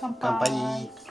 乾乾杯。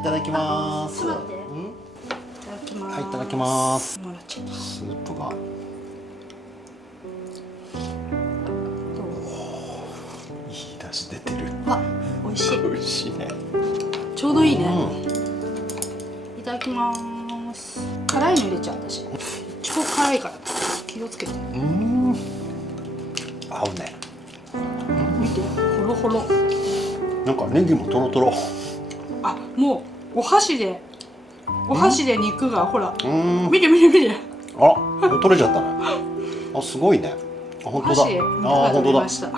いただきます。ちょっと待って。いただきます。はい、いただきます。もらっちゃった。スープが。どう？いい出汁出てる。わ、美味しい。美味しいね。ちょうどいいね。いただきます。辛いの入れちゃう私。超辛いから気をつけて。合うね。見て、ホロホロ。なんかネギもトロトロ。あ、もうお箸で肉がほら。見て。あ、取れちゃったね。あ、すごいね。あ、本当だ。お箸で肉が取れました。う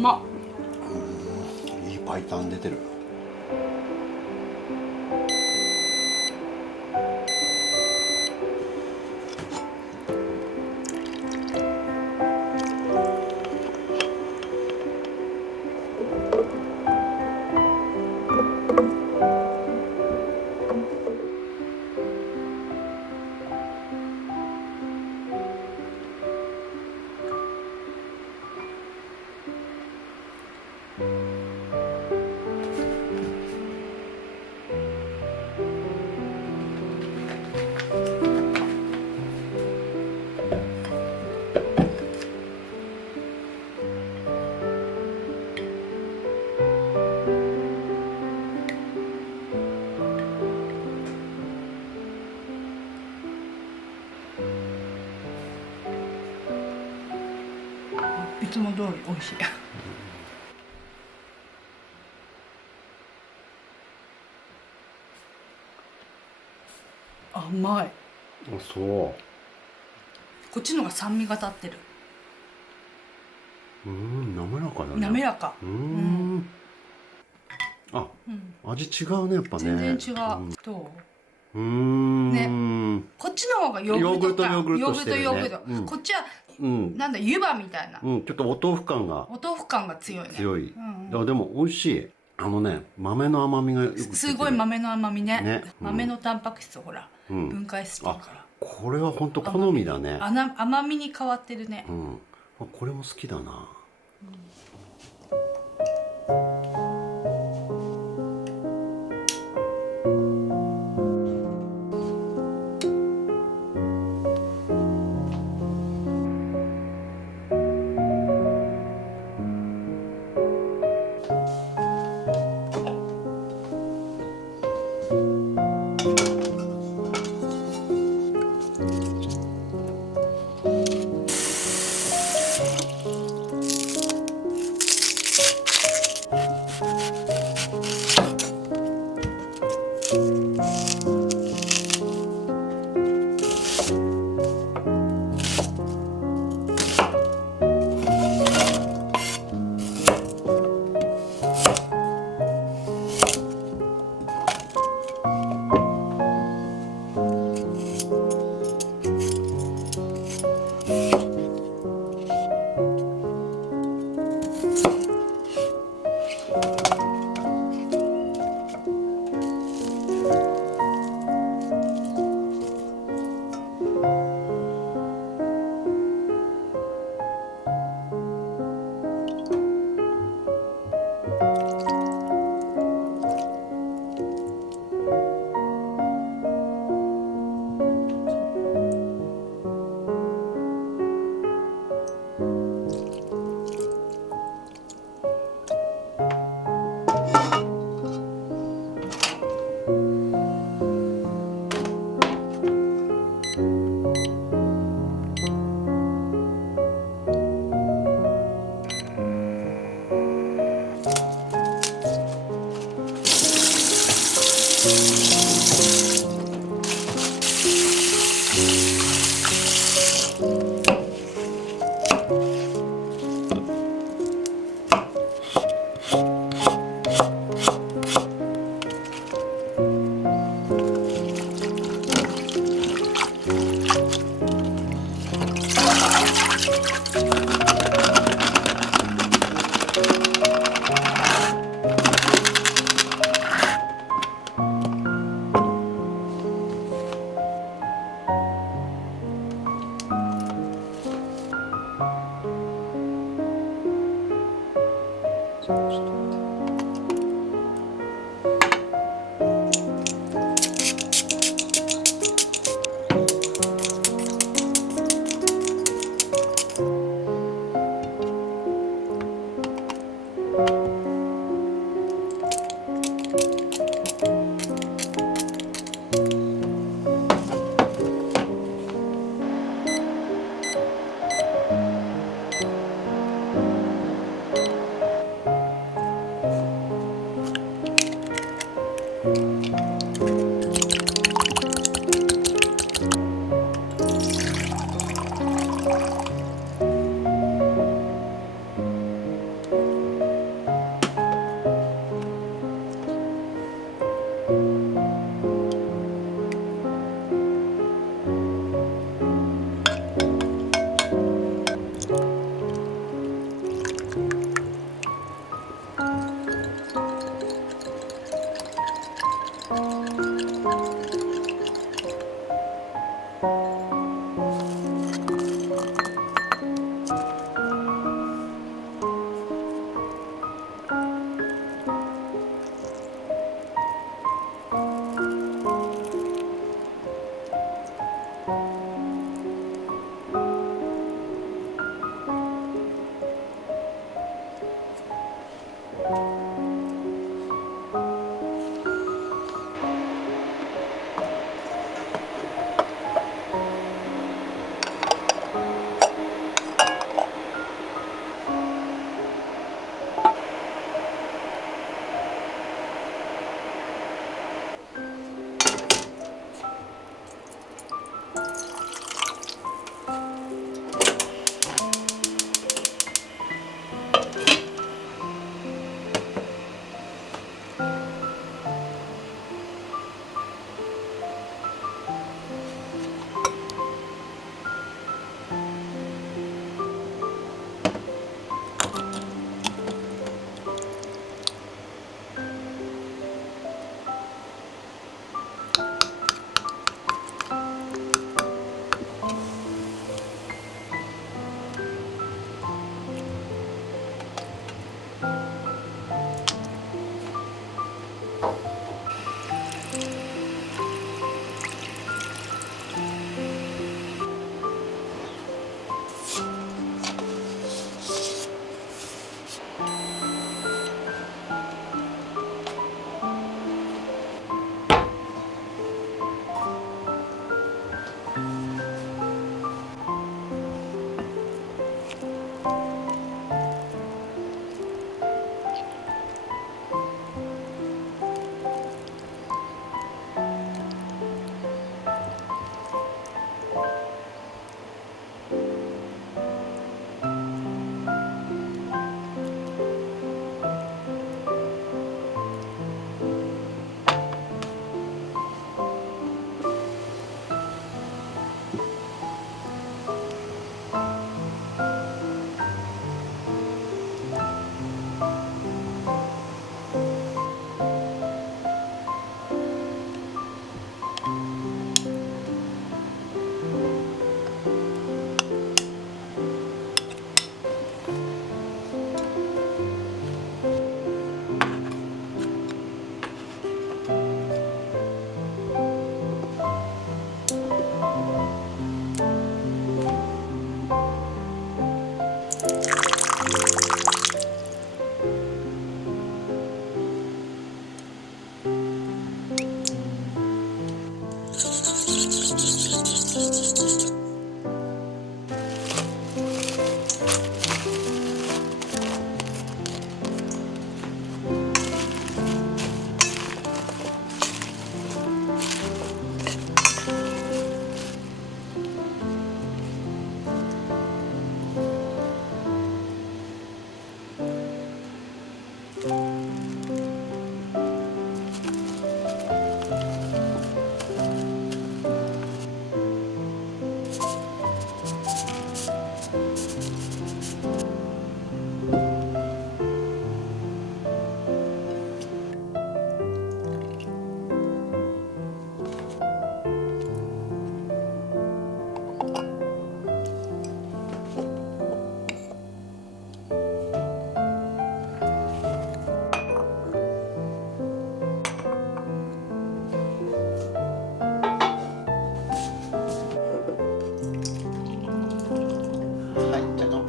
まっ。いいパイタン出てる。いつも通り美味しい。甘い。あ、そう。こっちのが酸味が立ってる。滑らかだね。滑らか。あ、味違うね、やっぱね。全然違う。どう？ね。こっちの方がヨーグルト感。ヨーグルトしてるね。ヨーグルト。こっちはなんだ湯葉みたいな。ちょっとお豆腐感が。お豆腐感が強いね。強い。でも美味しい。豆の甘みがよく出てる。すごい豆の甘みね。ね。豆のタンパク質をほら分解してるから。これは本当好みだね。甘みに変わってるね。これも好きだな。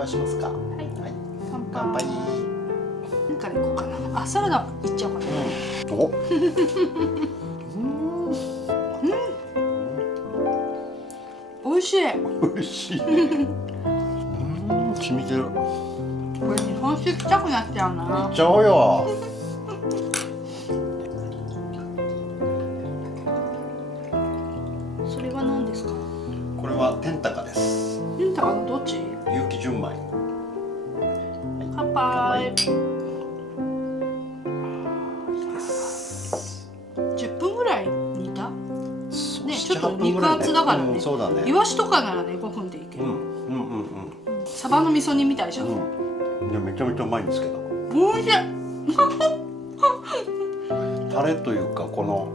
しますか。はい。乾杯。何からいこうかな。あ、サラダいっちゃおうかな。お。美味しい。美味しい。染みてる。これ日本酒来たくなっちゃうな。いっちゃおうよ。それは何ですか。これは天高です。天高のどっち？有機純米。乾杯。10分ぐらい煮た？ね、ちょっと肉厚だからね。そうだね。イワシとかならね5分でいいけど。サバの味噌煮みたいじゃん。でめちゃめちゃうまいんですけど。おいしい。タレというかこの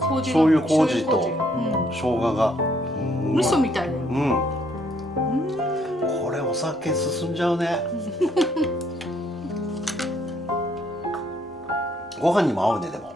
麹醤油麹と生姜が味噌みたいだよ。これお酒進んじゃうね。ご飯にも合うねでも。